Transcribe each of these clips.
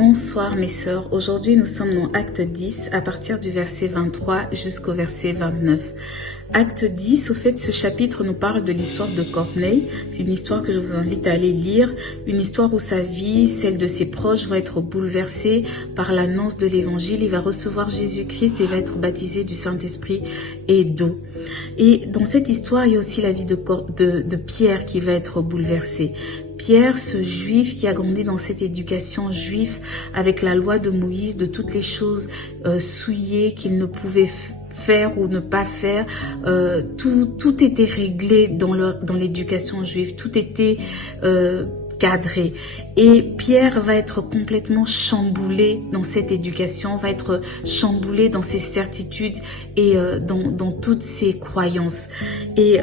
Bonsoir mes sœurs, aujourd'hui nous sommes dans Acte 10 à partir du verset 23 jusqu'au verset 29. Acte 10, au fait ce chapitre nous parle de l'histoire de Corneille, c'est une histoire que je vous invite à aller lire, une histoire où sa vie, celle de ses proches va être bouleversée par l'annonce de l'évangile, il va recevoir Jésus-Christ et va être baptisé du Saint-Esprit et d'eau. Et dans cette histoire, il y a aussi la vie de Pierre qui va être bouleversée. Pierre, ce juif qui a grandi dans cette éducation juive avec la loi de Moïse, de toutes les choses souillées qu'il ne pouvait faire ou ne pas faire, tout était réglé dans l'éducation juive, tout était cadré. Et Pierre va être complètement chamboulé dans cette éducation, va être chamboulé dans ses certitudes et dans toutes ses croyances. Et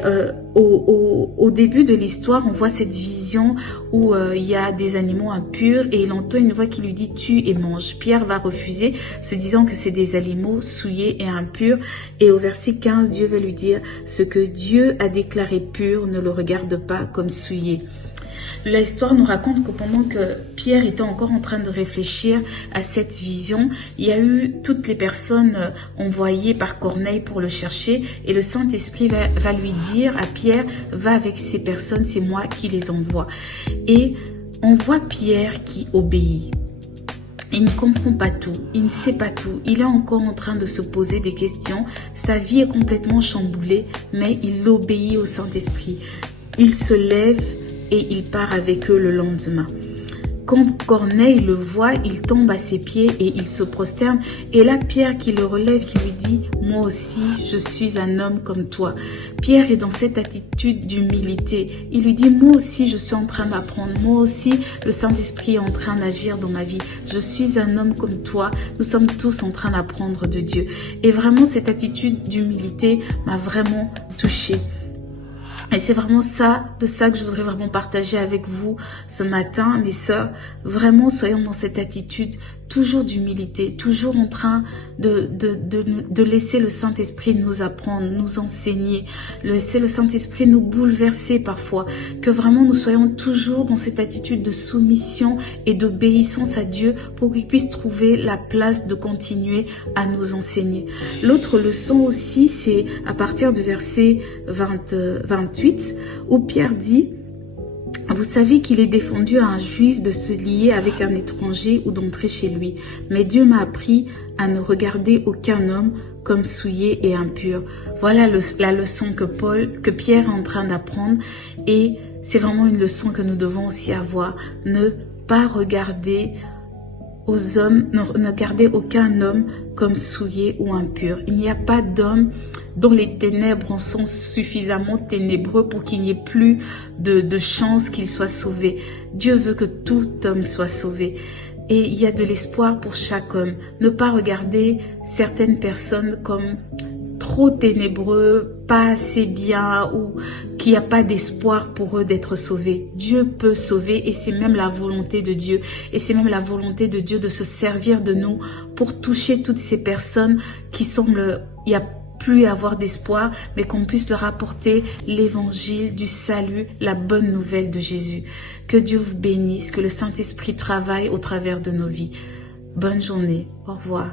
au début de l'histoire, on voit cette vision où il y a des animaux impurs et il entend une voix qui lui dit « tue et mange ». Pierre va refuser, se disant que c'est des animaux souillés et impurs. Et au verset 15, Dieu va lui dire « ce que Dieu a déclaré pur, ne le regarde pas comme souillé ». L'histoire nous raconte que pendant que Pierre était encore en train de réfléchir à cette vision, il y a eu toutes les personnes envoyées par Corneille pour le chercher et le Saint-Esprit va lui dire à Pierre, va avec ces personnes, c'est moi qui les envoie. Et on voit Pierre qui obéit. Il ne comprend pas tout, il ne sait pas tout, il est encore en train de se poser des questions, sa vie est complètement chamboulée, mais il obéit au Saint-Esprit. Il se lève et il part avec eux le lendemain. Quand Corneille le voit, il tombe à ses pieds et il se prosterne. Et là, Pierre qui le relève, qui lui dit « Moi aussi, je suis un homme comme toi ». Pierre est dans cette attitude d'humilité. Il lui dit « Moi aussi, je suis en train d'apprendre. Moi aussi, le Saint-Esprit est en train d'agir dans ma vie. Je suis un homme comme toi. Nous sommes tous en train d'apprendre de Dieu. » Et vraiment, cette attitude d'humilité m'a vraiment touchée. Et c'est vraiment de ça que je voudrais vraiment partager avec vous ce matin, mes sœurs. Vraiment, soyons dans cette attitude toujours d'humilité, toujours en train de laisser le Saint-Esprit nous apprendre, nous enseigner, laisser le Saint-Esprit nous bouleverser parfois, que vraiment nous soyons toujours dans cette attitude de soumission et d'obéissance à Dieu pour qu'il puisse trouver la place de continuer à nous enseigner. L'autre leçon aussi, c'est à partir du verset 28, où Pierre dit: vous savez qu'il est défendu à un juif de se lier avec un étranger ou d'entrer chez lui. Mais Dieu m'a appris à ne regarder aucun homme comme souillé et impur. Voilà la leçon que Pierre est en train d'apprendre. Et c'est vraiment une leçon que nous devons aussi avoir. Ne pas regarder aux hommes, ne garder aucun homme comme souillé ou impur. Il n'y a pas d'homme dont les ténèbres sont suffisamment ténébreux pour qu'il n'y ait plus de chance qu'il soit sauvé. Dieu veut que tout homme soit sauvé. Et il y a de l'espoir pour chaque homme. Ne pas regarder certaines personnes comme trop ténébreux, pas assez bien ou qu'il n'y a pas d'espoir pour eux d'être sauvés. Dieu peut sauver et c'est même la volonté de Dieu. Et c'est même la volonté de Dieu de se servir de nous pour toucher toutes ces personnes qui semblent, il y a plus avoir d'espoir, mais qu'on puisse leur apporter l'évangile du salut, la bonne nouvelle de Jésus. Que Dieu vous bénisse, que le Saint-Esprit travaille au travers de nos vies. Bonne journée. Au revoir.